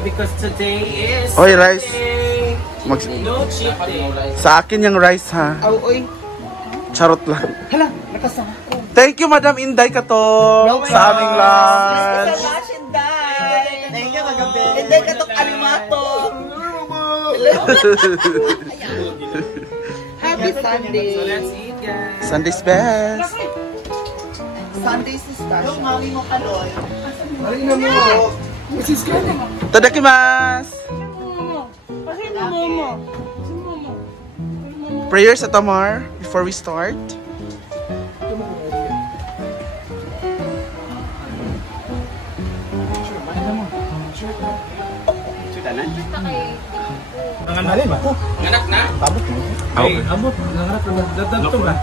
Because today is Oy, rice. No cheat day. Sa akin yung rice ha. Oy. Charot lang. Hala, nakasama ko. Thank you, Madam Inday Katong sa aming lunch. Thank you, magabi. Inday Katong Alimato. Happy Sunday. So let's eat, guys. Sunday's best. Sunday's is special. Yung mami mo kaloy. Tadakimasu. Prayers at Tamar before we start. Nganak na? Abot mo. Okay. Abot. Nangarap na. Dadagto ba?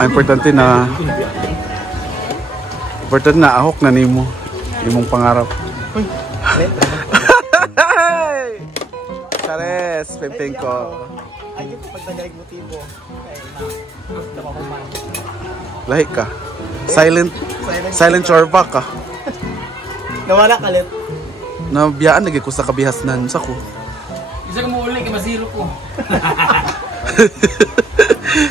Importante na ahok na nimo. Imong pangarap. Chares, pimping ko. Ay, pagtagalig motibo. Lahi ka. Silent chorba ka. Nawala ka ulit. Nabiyaan lagi ko sa kabihasnan sa ko. Isa ka mo uli, kaya masiro ko.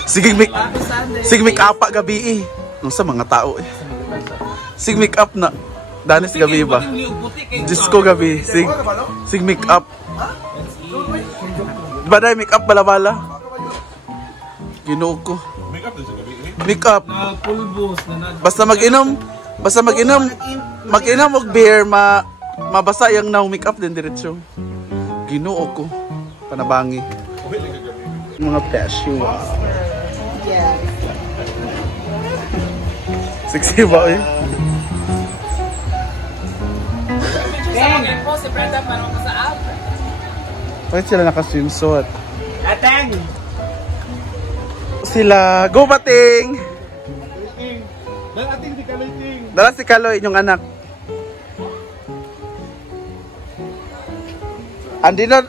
Sige make up gabi eh. Nung sa mga tao eh. Sige make up na. Danis gabi ba? Disco gabi. Sige make up. Diba dahil make up bala-bala? Ginoo ko. Make up. Na pulbos. Basta mag-inom og beer, mabasa yung now make up din diretsyo. Ginoo ko. Panabangi. Mga pesyo. Yes. Sexy ba eh? Bang! Po si Brenda parang sa app. Bakit sila naka-swimsuit? Ateng! Sila, go Bating! Ating si Kaloy Ting. Dala si Kaloy, inyong anak.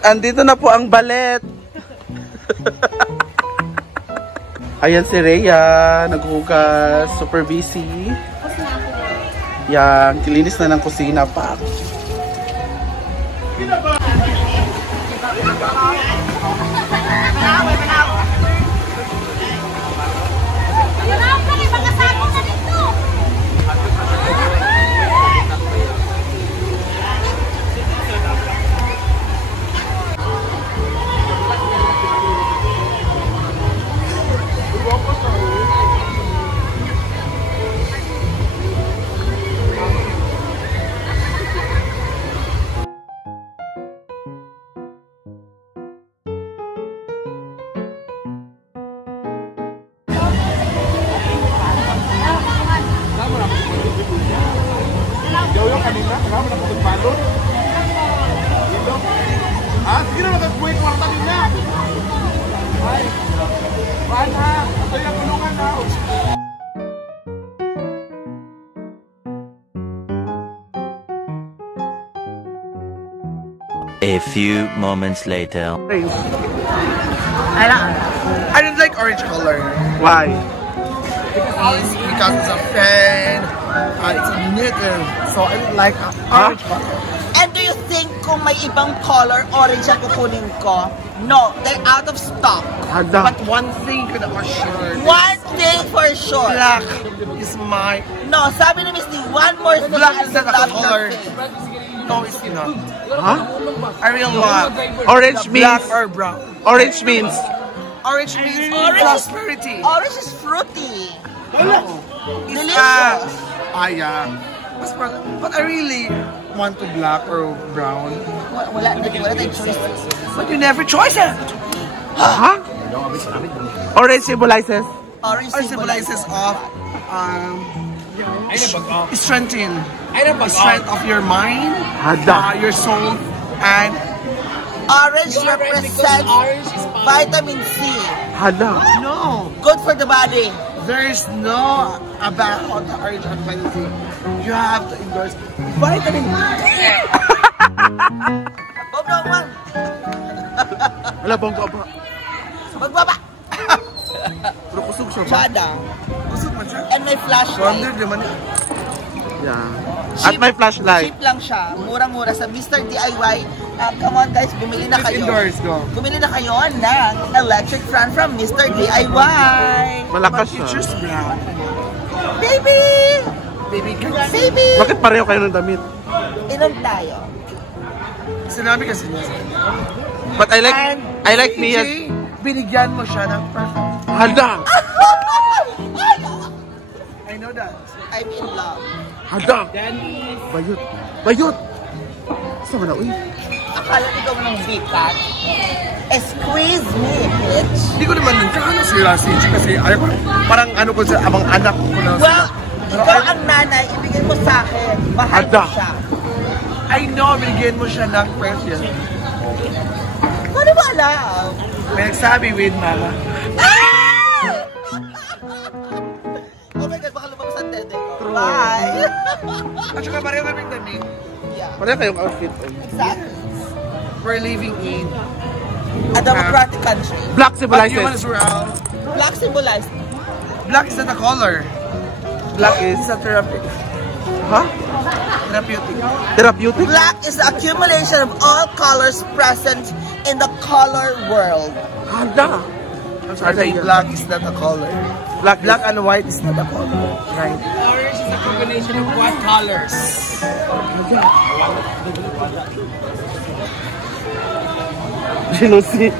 Andito na po ang ballet. Ayan si Rhea, naghugas, super busy. Yan, kilinis na ng kusina pa. Sige na, magagbuhay kwarta din na. Ay, paan ha? Ito yung kulungan ha. A few moments later. I don't like orange color. Why? Because it's a fan. It's knitted. So I don't like orange color. And do you think kung may ibang color, orange ang kukunin ko? No, they're out of stock. Hada. But one thing for sure. One thing for sure. Black is my... No, sabi ni Miss Lee, one more thing. Black is not a color. No, it's not. Huh? I really love Orange black means... or brown. Orange means... Orange means prosperity. Orange is fruity. Delicious. Yeah. But I really want to black or brown. Wala tayong choice. But you never choose it. Huh? Orange symbolizes... Orange symbolizes of strengthening the strength of your mind, Hada. your soul, and orange represents vitamin C. Hada. No, good for the body. There's no about the orange and vitamin C. You have to endorse vitamin C. Bob Dongwang. Wala bang ba? Magbaba. Pero kusog siya ba? Chada. Kusog man siya. And may flashlight. Wonder naman. Yeah. At may flashlight. Cheap lang siya. Murang-mura sa Mr. DIY. Come on guys, bumili na kayo. Indoors, go. Bumili na kayo ng electric fan from Mr. DIY. Malakas But you siya. choose brown. Baby! Baby, Baby! Bakit pareho kayo ng damit? Inom tayo. sinabi kasi niya. But I like PJ, Mia's. binigyan mo siya ng perfect. Handa! I know that. I'm in love. Handa! Bayot! Bayot! Saan na, uy? Akala ikaw mo ng bikat? Squeeze me, bitch. Hindi ko naman nagkakano si CJ kasi ayaw ko, parang ano ko sa amang anak ko na Well, ikaw ang nanay, ibigay mo sa akin. Mahal Handa. mo siya. I know, binigyan mo siya ng presyo. Ano ba alam? May nagsabi with mama. Oh my God, baka lumabas ang dede ko. Bye! At saka pareho kami damit. Yeah, Pareho kayong outfit. exactly. We're living in. A democratic country. Black But you want symbolizes. to out. Black symbolized. Black is not a color. Black is a therapeutic. Ha? Therapeutic. Therapeutic? Black is the accumulation of all colors present in the color world. Handa! I'm sorry, black is not a color. Black, Black and white is not a color. Right? Orange is a combination of what colors? Jealousy.